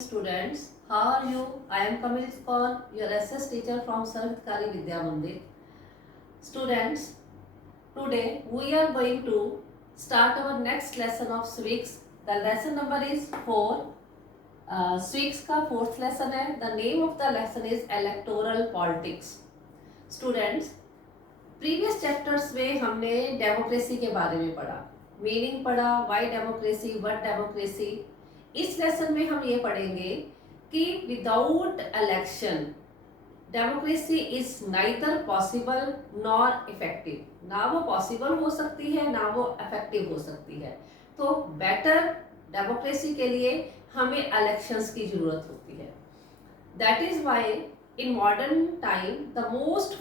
Students, how are you? I am Kamil Kaur, your SS teacher from Sarvhitkari Vidya Mandir. Students, today we are going to start our next lesson of Civics. The lesson number is 4. Civics का fourth lesson है. The name of the lesson is Electoral Politics. Students, previous chapters में हमने democracy के बारे में पढ़ा, meaning पढ़ा, why democracy, what democracy. इस लेसन में हम ये पढ़ेंगे कि without election democracy is neither possible nor effective. ना वो पॉसिबल हो सकती है ना वो इफेक्टिव हो सकती है. तो बेटर डेमोक्रेसी के लिए हमें इलेक्शंस की जरूरत होती है. That is why in modern time the most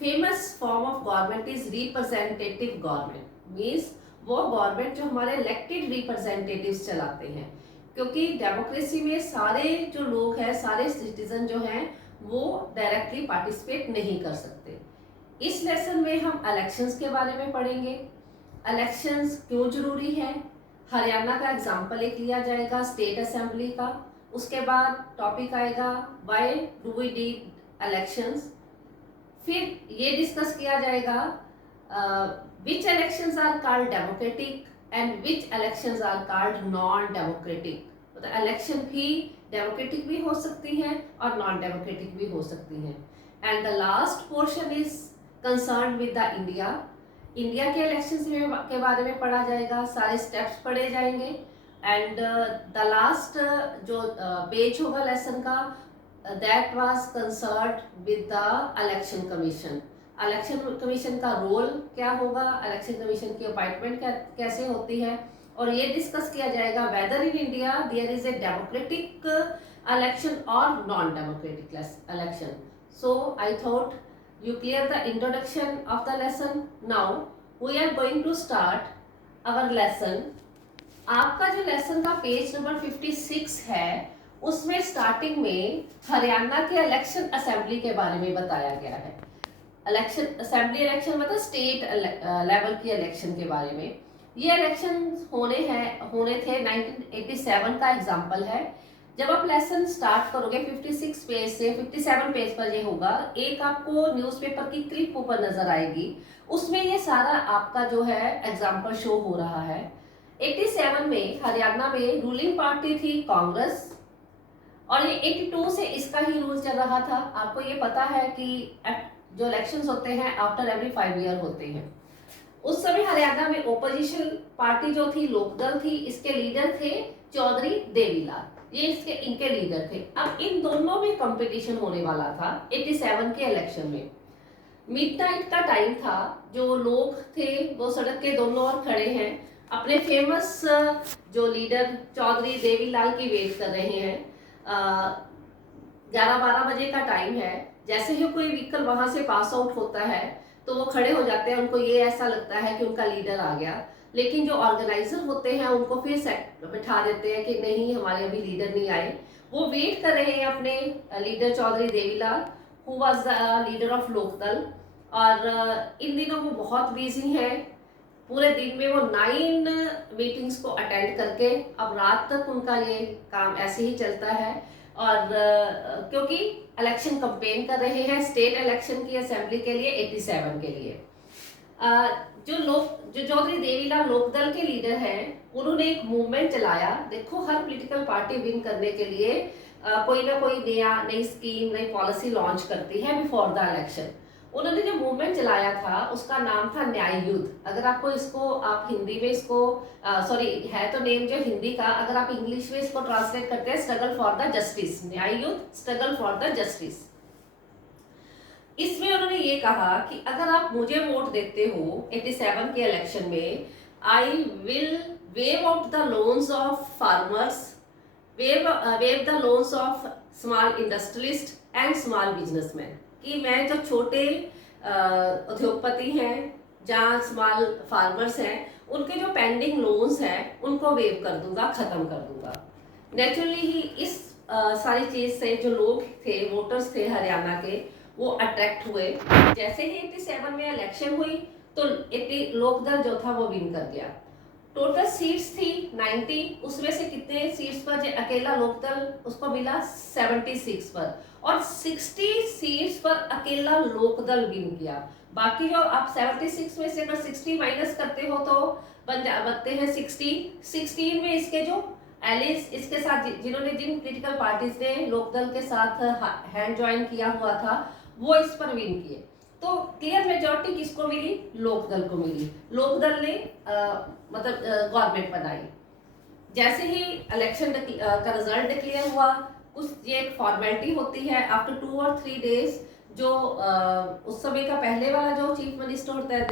famous form of government is representative government. Means वो गवर्नमेंट जो हमारे इलेक्टेड रिप्रेजेंटेटिव्स चलाते हैं, क्योंकि डेमोक्रेसी में सारे जो लोग हैं, सारे सिटीजन जो हैं, वो डायरेक्टली पार्टिसिपेट नहीं कर सकते. इस लेसन में हम इलेक्शंस के बारे में पढ़ेंगे. इलेक्शंस क्यों जरूरी है, हरियाणा का एग्जाम्पल एक लिया जाएगा स्टेट असेंबली का. उसके बाद टॉपिक आएगा why do we need elections. फिर ये डिस्कस किया जाएगा which elections are called democratic and which elections are called non-democratic. तो इलेक्शन भी डेमोक्रेटिक भी हो सकती हैं और नॉन डेमोक्रेटिक भी हो सकती हैं. And the last portion is concern with the India. India के इलेक्शन के बारे में पढ़ा जाएगा, सारे स्टेप्स पढ़े जाएंगे. एंड द लास्ट जो पेज होगा लेसन का, that was concern with the election commission. Election commission का रोल क्या होगा, इलेक्शन कमीशन की अपॉइंटमेंट कैसे होती है, और ये डिस्कस किया जाएगा whether in India there is a democratic election और non democratic election. So I thought you clear the introduction of the lesson. Now we are going to start our lesson. आपका जो लेसन का page number 56 है, उसमें starting में हरियाणा के election assembly के बारे में बताया गया है. इलेक्शन असेंबली इलेक्शन मतलब स्टेट लेवल की इलेक्शन के बारे में. ये इलेक्शन होने थे 1987 का एग्जाम्पल है. जब आप लेसन स्टार्ट करोगे 56 पेज से 57 पेज पर ये होगा, एक आपको न्यूज़पेपर की क्लिप ऊपर नजर आएगी, उसमें ये सारा आपका जो है एग्जाम्पल शो हो रहा है. 87 में हरियाणा में रूलिंग पार्टी थी कांग्रेस, और ये 82 से इसका ही रूल चल रहा था. आपको ये पता है कि जो इलेक्शंस होते हैं आफ्टर एवरी 5 ईयर होते हैं. उस समय हरियाणा में ओपोजिशन पार्टी जो थी लोकदल थी, इसके लीडर थे चौधरी देवीलाल. ये इनके लीडर थे. अब इन दोनों में कंपटीशन होने वाला था 87 के इलेक्शन में. मिडनाइट का टाइम था. जो लोग थे वो सड़क के दोनों ओर खड़े हैं, अपने फेमस जो लीडर चौधरी देवीलाल की वेट कर रहे हैं. 11-12 बजे का टाइम है. जैसे ही कोई व्हीकल वहां से पास आउट होता है तो वो खड़े हो जाते हैं. उनको ये ऐसा लगता है कि उनका लीडर आ गया, लेकिन जो ऑर्गेनाइजर होते हैं उनको फिर बिठा देते हैं कि नहीं, हमारे अभी लीडर नहीं आए. वो वेट कर रहे हैं अपने leader Chaudhary Devilal, who was the leader of Lokdal. और इन दिनों वो बहुत बिजी हैं. पूरे दिन में वो 9 मीटिंग्स को अटेंड करके अब रात तक उनका ये काम ऐसे ही चलता है. और क्योंकि इलेक्शन कंपेन कर रहे हैं स्टेट इलेक्शन की असेंबली के लिए 87 के लिए. जो चौधरी देवीलाल लोकदल के लीडर हैं, उन्होंने एक मूवमेंट चलाया. देखो, हर पॉलिटिकल पार्टी विन करने के लिए कोई ना कोई नई स्कीम, नई पॉलिसी लॉन्च करती है बिफोर द इलेक्शन. उन्होंने जो मूवमेंट चलाया था उसका नाम था न्याय युद्ध. अगर आपको इसको आप हिंदी में इसको सॉरी है तो नेम जो हिंदी का, अगर आप इंग्लिश में इसको ट्रांसलेट करते हैं स्ट्रगल फॉर द जस्टिस. न्याय युद्ध, स्ट्रगल फॉर द जस्टिस. इसमें उन्होंने ये कहा कि अगर आप मुझे वोट देते हो 87 के इलेक्शन में, I will wave out the loans of farmers, wave the loans of small industrialist and small businessman. कि मैं जो छोटे उद्योगपति हैं, जहाँ स्मॉल फार्मर्स हैं, उनके जो पेंडिंग लोन्स हैं उनको वेव कर दूंगा, खत्म कर दूंगा. नेचुरली ही इस सारी चीज से जो लोग थे, वोटर्स थे हरियाणा के, वो अट्रैक्ट हुए. जैसे ही 87 में इलेक्शन हुई तो लोकदल जो था वो विन कर गया. टोटल सीट्स थी 90, उसमें से कितने सीट्स पर जो अकेला लोकदल उसको मिला 76 पर, और 60 सीट्स पर अकेला लोकदल विन किया। बाकी जो आप 76 में से अगर 60 माइनस करते हो तो बनते हैं 16 में इसके जो एलिस इसके साथ जिन्होंने जिन पॉलिटिकल पार्टीज ने लोकदल के साथ हैंड ज्वाइन किया हुआ था वो इस पर विन किए। तो क्लियर मेजॉरिटी किसको मिली? लोकदल को मिली। लोकदल ने मतलब गवर्नमेंट बनाई। जैसे ही इलेक्शन का रिजल्ट डिक्लेयर हुआ, कुछ ये एक फॉर्मेलिटी होती है, आफ्टर 2 और 3 डेज जो उस समय का पहले वाला जो चीफ मिनिस्टर होता है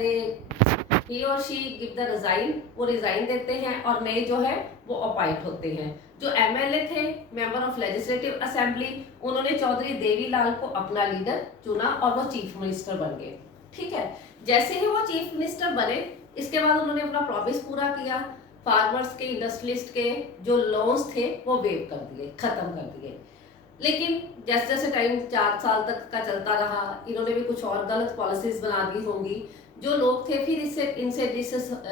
ही और शी गिव द रिजाइन, वो रिजाइन देते हैं और नए जो है वो अपॉइंट होते हैं। जो एमएलए थे, मेंबर ऑफ लेजिस्लेटिव असेंबली, उन्होंने चौधरी देवीलाल को अपना लीडर चुना और वो चीफ मिनिस्टर बन गए। ठीक है, जैसे ही वो चीफ मिनिस्टर बने इसके बाद उन्होंने अपना प्रॉमिस पूरा किया। फार्मर्स के, इंडस्ट्रियलिस्ट के जो लोन्स थे वो वेव कर दिए, खत्म कर दिए। लेकिन जैसे जैसे टाइम 4 साल तक का चलता रहा, इन्होंने भी कुछ और गलत पॉलिसीज बना दी होंगी। जो लोग थे फिर इनसे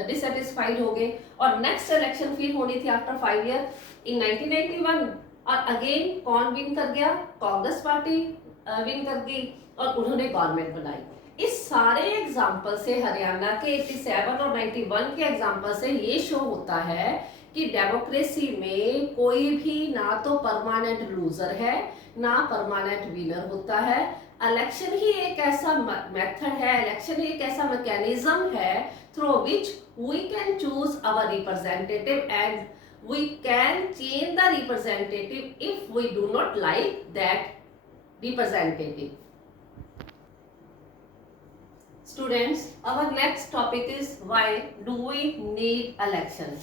डिससेटिस्फाइड हो गए और नेक्स्ट इलेक्शन फिर होनी थी आफ्टर 5 ईयर इन 1991, और अगेन कौन विन कर गया? कांग्रेस पार्टी विन कर गई और उन्होंने गवर्नमेंट बनाई। इस सारे एग्जाम्पल से, हरियाणा के 87 और 91 के एग्जाम्पल से ये शो होता है कि डेमोक्रेसी में कोई भी ना तो परमानेंट लूजर है ना परमानेंट विनर होता है। इलेक्शन ही एक ऐसा मेथड है, इलेक्शन ही एक ऐसा मैकेनिज्म है through which we can choose our representative and we can change the representative if we do not like that representative. Students, our next topic is why do we need election?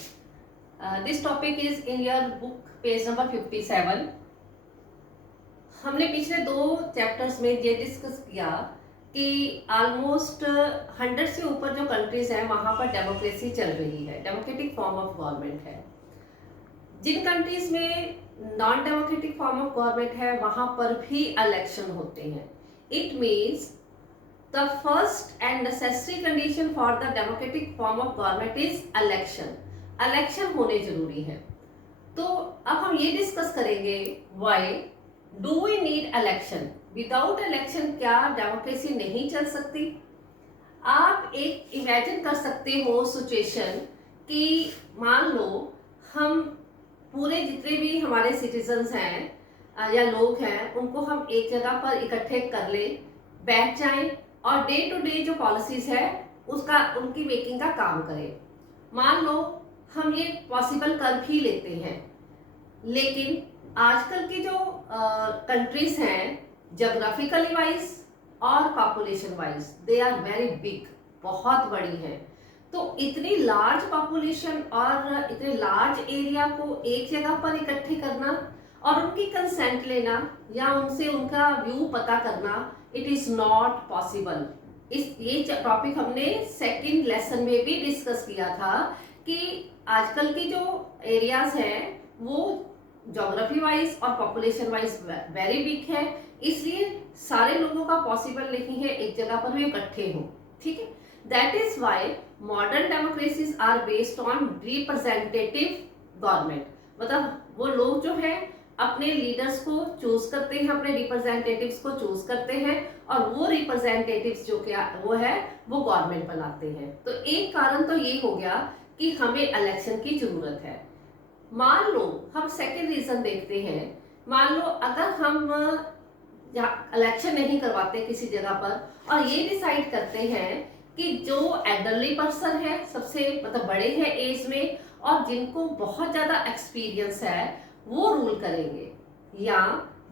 This topic is in your book page number 57. हमने पिछले 2 chapters में ये discuss किया कि almost 100 से ऊपर जो countries हैं वहां पर डेमोक्रेसी चल रही है, डेमोक्रेटिक फॉर्म ऑफ गवर्नमेंट है। जिन कंट्रीज में non democratic form of government है वहां पर भी इलेक्शन होते हैं। It means the first and necessary condition for the democratic form of government is election. election होने जरूरी है। तो अब हम ये डिस्कस करेंगे why do we need election? without election क्या डेमोक्रेसी नहीं चल सकती? आप एक इमेजिन कर सकते हो सिचुएशन कि मान लो हम पूरे जितने भी हमारे सिटीजन्स हैं या लोग हैं उनको हम एक जगह पर इकट्ठे कर ले, बैठ जाएं और डे टू डे जो पॉलिसीज है उसका उनकी मेकिंग का काम करें। मान लो हम ये पॉसिबल कर भी लेते हैं, लेकिन आजकल की जो कंट्रीज हैं ज्योग्राफिकली वाइज और population wise they are very big, बहुत बड़ी हैं। तो इतनी लार्ज पॉपुलेशन और इतने लार्ज एरिया को एक जगह पर इकट्ठे करना और उनकी कंसेंट लेना या उनसे उनका व्यू पता करना, इट इज नॉट पॉसिबल। ये टॉपिक हमने सेकंड लेसन में भी डिस्कस किया था कि आजकल के जो एरियाज हैं वो ज्योग्राफी वाइज और पॉपुलेशन वाइज वेरी बिग है, इसलिए सारे लोगों का पॉसिबल नहीं है एक जगह पर भी इकट्ठे हो। ठीक है, that is why modern democracies are based on representative government. मतलब वो लोग जो है अपने लीडर्स को चूज करते हैं, अपने रिप्रेजेंटेटिव्स को चूज करते हैं और वो रिप्रेजेंटेटिव्स जो क्या वो है वो गवर्नमेंट बनाते हैं। तो एक कारण तो ये हो गया कि हमें इलेक्शन की जरूरत है। मान लो हम सेकंड रीजन देखते हैं, मान लो अगर हम इलेक्शन नहीं करवाते किसी जगह पर और ये डिसाइड करते हैं कि जो एल्डरली पर्सन है, सबसे मतलब बड़े हैं एज में और जिनको बहुत ज्यादा एक्सपीरियंस है वो रूल करेंगे, या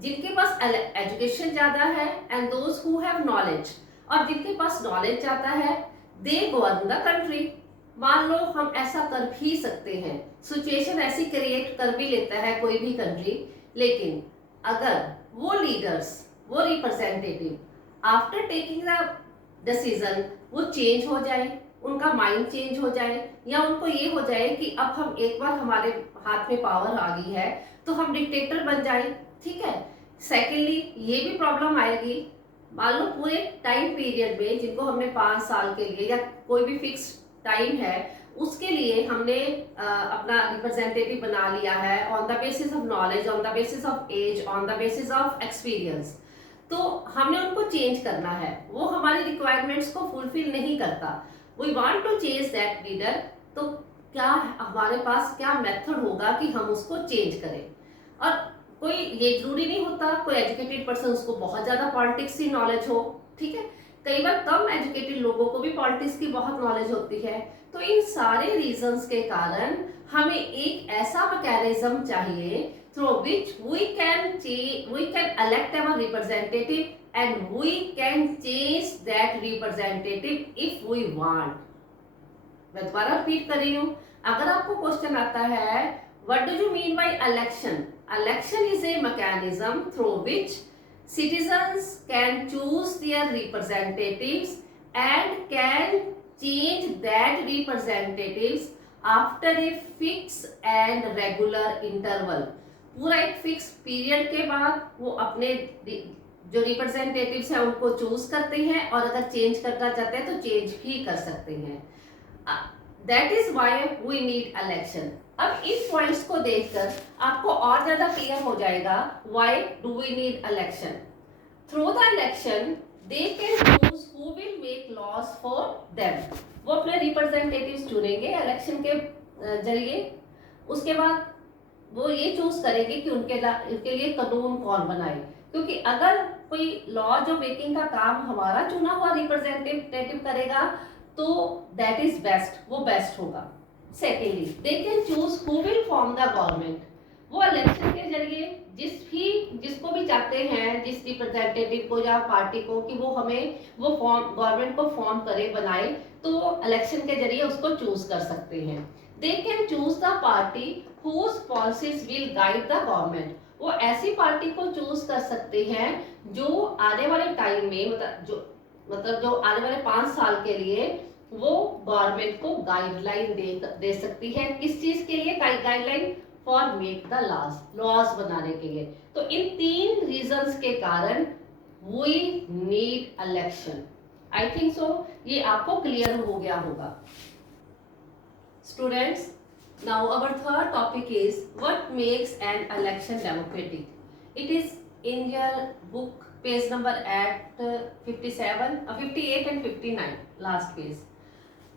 जिनके पास एजुकेशन ज्यादा है and those who have knowledge, और जिनके पास नॉलेज ज्यादा है दे गवर्न द कंट्री। मान लो हम ऐसा कर भी सकते हैं, सिचुएशन ऐसी क्रिएट कर भी लेता है कोई भी कंट्री, लेकिन अगर वो लीडर्स, वो representative after taking the decision वो चेंज हो जाए, उनका माइंड चेंज हो जाए, या उनको ये हो जाए कि अब हम एक बार हमारे हाथ में पावर आ गई है तो हम डिक्टेटर बन जाए। ठीक है, सेकेंडली ये भी प्रॉब्लम आएगी, मान लो पूरे टाइम पीरियड में जिनको हमने 5 साल के लिए या कोई भी फिक्स टाइम है उसके लिए हमने अपना रिप्रेजेंटेटिव बना लिया है on the basis of knowledge, on the basis of age, on the basis of experience. तो हमने उनको चेंज करना है, वो हमारी रिक्वायरमेंट्स को फुलफिल नहीं करता। We want to change that leader. तो क्या हमारे पास क्या मेथड होगा कि हम उसको चेंज करें। और कोई ये जरूरी नहीं होता कोई एजुकेटेड पर्सन उसको बहुत ज्यादा पॉलिटिक्स की नॉलेज हो, ठीक है। कई बार कम एजुकेटेड लोगों को भी पॉलिटिक्स की बहुत नॉलेज होती है। तो इन सारे रीजंस के कारण हमें एक ऐसा मैकेनिज्म चाहिए through which we can elect our representative and we can change that representative if we want। मैं दोबारा रिपीट कर रही हूँ। अगर आपको क्वेश्चन आता है what do you mean by election, election is a mechanism through which citizens can choose their representatives and can change that representatives after a fixed and regular interval। पूरा एक फिक्स पीरियड के बाद वो अपने जो representatives हैं उनको choose करते हैं, और अगर चेंज करना चाहते हैं तो चेंज भी कर सकते हैं। That is why we need election. अब इन पॉइंट्स को देखकर आपको और ज्यादा क्लियर हो जाएगा why do we need election. Through the election they can choose who will make laws for them. वो अपने रिप्रेजेंटेटिव्स चुनेंगे इलेक्शन के जरिए। उसके बाद वो ये चूज करेंगे कि उनके लिए कानून कौन बनाए, क्योंकि अगर कोई लॉ जो मेकिंग का काम हमारा चुना हुआ रिप्रेजेंटेटिव करेगा तो दैट इज बेस्ट, वो बेस्ट होगा। Secondly they can choose who will form the government. वो इलेक्शन के जरिए जिसको भी चाहते हैं, जिस रिप्रेजेंटेटिव को या पार्टी को कि वो हमें वो गवर्नमेंट को फॉर्म करे, बनाए, तो इलेक्शन के जरिए उसको चूज कर सकते हैं। दे can choose the party whose policies will guide the government। वो ऐसी पार्टी को चूज कर सकते हैं जो आने वाले टाइम में जो आने वाले 5 साल के लिए वो गवर्नमेंट को गाइडलाइन दे सकती है। किस चीज के लिए guideline? For make the laws बनाने के लिए। तो इन 3 रीजंस के कारण we need election. I think so ये आपको क्लियर हो गया होगा। Students, now our third topic is what makes an election democratic। it is in your book page number at 57 58 and 59 last page।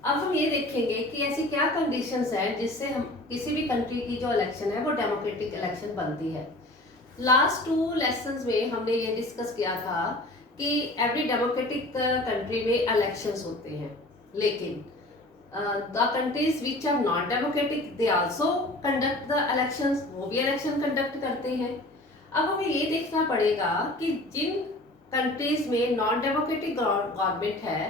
अब हम ये देखेंगे कि ऐसी क्या कंडीशंस हैं जिससे हम किसी भी कंट्री की जो इलेक्शन है वो डेमोक्रेटिक इलेक्शन बनती है। लास्ट 2 लेसन्स में हमने ये डिस्कस किया था कि एवरी डेमोक्रेटिक कंट्री में इलेक्शंस होते हैं, लेकिन the countries which are not democratic they also conduct the elections, वो भी इलेक्शन कंडक्ट करते हैं। अब हमें ये देखना पड़ेगा कि जिन कंट्रीज में नॉन डेमोक्रेटिक गवर्नमेंट है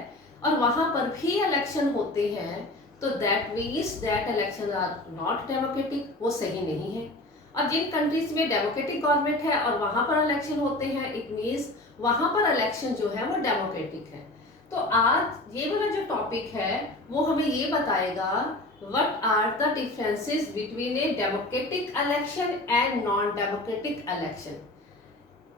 और वहां पर भी इलेक्शन होते हैं, तो that means that election are not democratic, वो सही नहीं है। और जिन कंट्रीज में डेमोक्रेटिक गवर्नमेंट है और वहां पर इलेक्शन होते हैं, इट मीन्स वहां पर इलेक्शन जो है वो डेमोक्रेटिक है। तो आज ये वाला जो टॉपिक है वो हमें ये बताएगा what are the differences between a democratic election and non democratic election.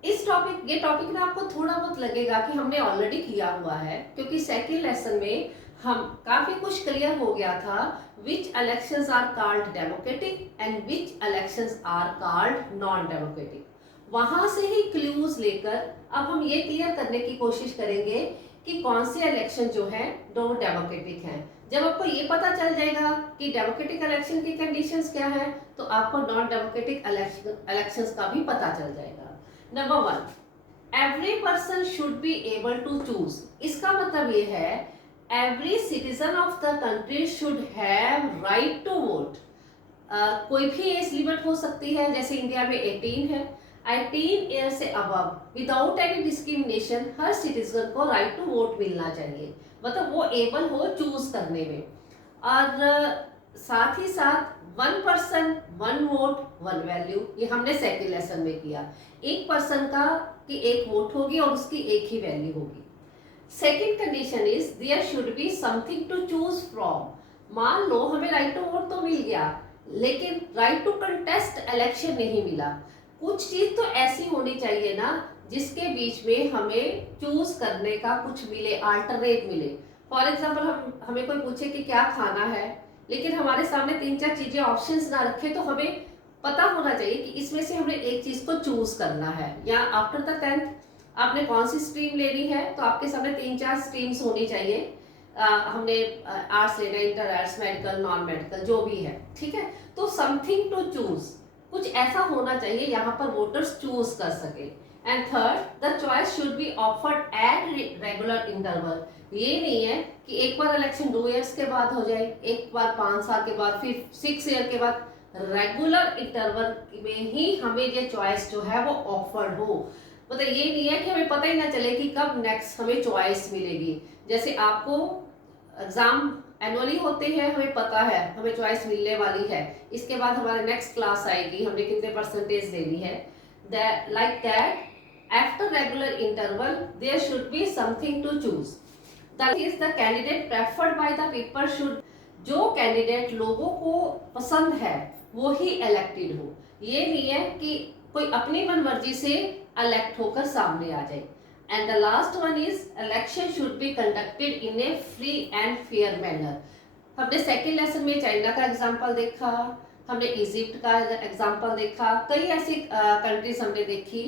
ये टॉपिक ना आपको थोड़ा बहुत लगेगा कि हमने ऑलरेडी किया हुआ है, क्योंकि सेकंड लेसन में हम काफी कुछ क्लियर हो गया था which elections are called democratic and which elections are called non democratic. वहां से ही क्लूज लेकर अब हम ये क्लियर करने की कोशिश करेंगे कि कौन से इलेक्शन जो है वो डेमोक्रेटिक हैं। जब आपको ये पता चल जाएगा कि डेमोक्रेटिक इलेक्शन की कंडीशंस क्या है, तो आपको नॉन डेमोक्रेटिक इलेक्शंस का भी पता चल जाएगा। Number 1, every person should be able to choose. इसका मतलब ये है every citizen of the country should have right to vote. कोई भी एज लिमिट हो सकती है, जैसे इंडिया में 18 है। 18 ईयर से अबव विदाउट एनी डिस्क्रिमिनेशन हर सिटीजन को राइट टू वोट मिलना चाहिए, मतलब वो एबल हो चूज करने में। और साथ ही साथ 1 पर्सन 1 वोट 1 वैल्यू, ये हमने सेकंड लेसन में किया। एक पर्सन का कि एक वोट होगी और उसकी एक ही वैल्यू होगी। Second condition is there should be something to choose from. मान लो हमें राइट टू वोट तो मिल गया, लेकिन राइट टू कंटेस्ट इलेक्शन नहीं मिला। कुछ चीज तो ऐसी होनी चाहिए ना जिसके बीच में हमें चूज करने का कुछ मिले, अल्टरनेट मिले। फॉर एग्जाम्पल हमें कोई पूछे कि क्या खाना है, लेकिन हमारे सामने 3-4 चीजें ऑप्शंस ना रखे तो हमें पता होना चाहिए कि इसमें से हमने एक चीज को चूज करना है। या आफ्टर द 10th आपने कौन सी स्ट्रीम लेनी है तो आपके सामने 3-4 स्ट्रीम्स होनी चाहिए। हमने आर्ट्स लेना है, inter arts, medical, non medical, जो भी है, ठीक है। तो समथिंग टू चूज, कुछ ऐसा होना चाहिए यहाँ पर वोटर्स चूज कर सके। And third, the choice should be offered at regular interval. ये नहीं है कि एक बार इलेक्शन 2 इयर्स के बाद हो जाए, एक बार 5 साल के बाद, फिर 6 ईयर के बाद। रेगुलर इंटरवल में ही हमें ये चॉइस जो है वो ऑफर्ड हो। मतलब ये नहीं है कि हमें पता ही ना चले कि कब नेक्स्ट हमें चॉइस मिलेगी। जैसे आपको एग्जाम एनुअली होते हैं, हमें पता है हमें चॉइस मिलने वाली है, इसके बाद हमारे नेक्स्ट क्लास आएगी, हमने कितने परसेंटेज लेनी है। Like that after regular interval there should be something to choose. That is the candidate preferred by the people should, जो कैंडिडेट लोगों को पसंद है वो ही इलेक्टेड हो। ये नहीं है कि कोई अपनी मनमर्जी से इलेक्ट होकर सामने आ जाए। And the last one is election should be conducted in A free and fair manner. हमने सेकेंड लेसन में चाइना का एग्जाम्पल देखा, हमने इजिप्ट का एग्जाम्पल देखा, कई ऐसी कंट्रीज हमने देखी,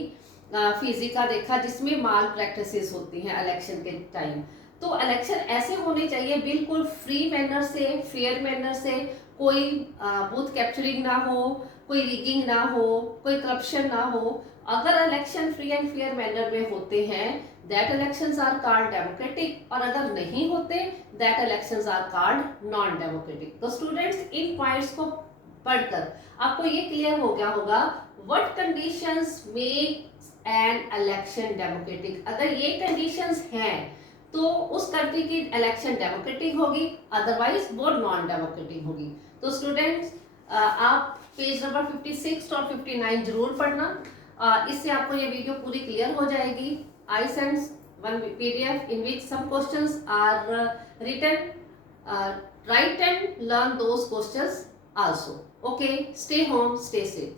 फिजी का देखा जिसमें माल प्रैक्टिसेस होती हैं इलेक्शन के टाइम। तो इलेक्शन ऐसे होने चाहिए बिल्कुल फ्री मैनर से, फेयर मैनर से, कोई बूथ कैप्चरिंग ना हो, कोई रिगिंग ना हो, कोई करप्शन ना हो। अगर election free and fair manner में होते हैं that elections are called democratic, और अगर नहीं होते that elections are called non democratic. तो स्टूडेंट्स इन पॉइंट्स को पढ़कर आपको ये क्लियर हो गया होगा what conditions make an election democratic. अगर ये कंडीशंस हैं तो उस कंट्री की इलेक्शन डेमोक्रेटिक होगी, अदरवाइज वो नॉन डेमोक्रेटिक होगी। तो स्टूडेंट्स आप पेज नंबर 56 और 59 जरूर पढ़ना, इससे आपको ये वीडियो पूरी क्लियर हो जाएगी। I send one PDF in which some questions are written. Write and learn those questions also. Okay, stay home, stay safe.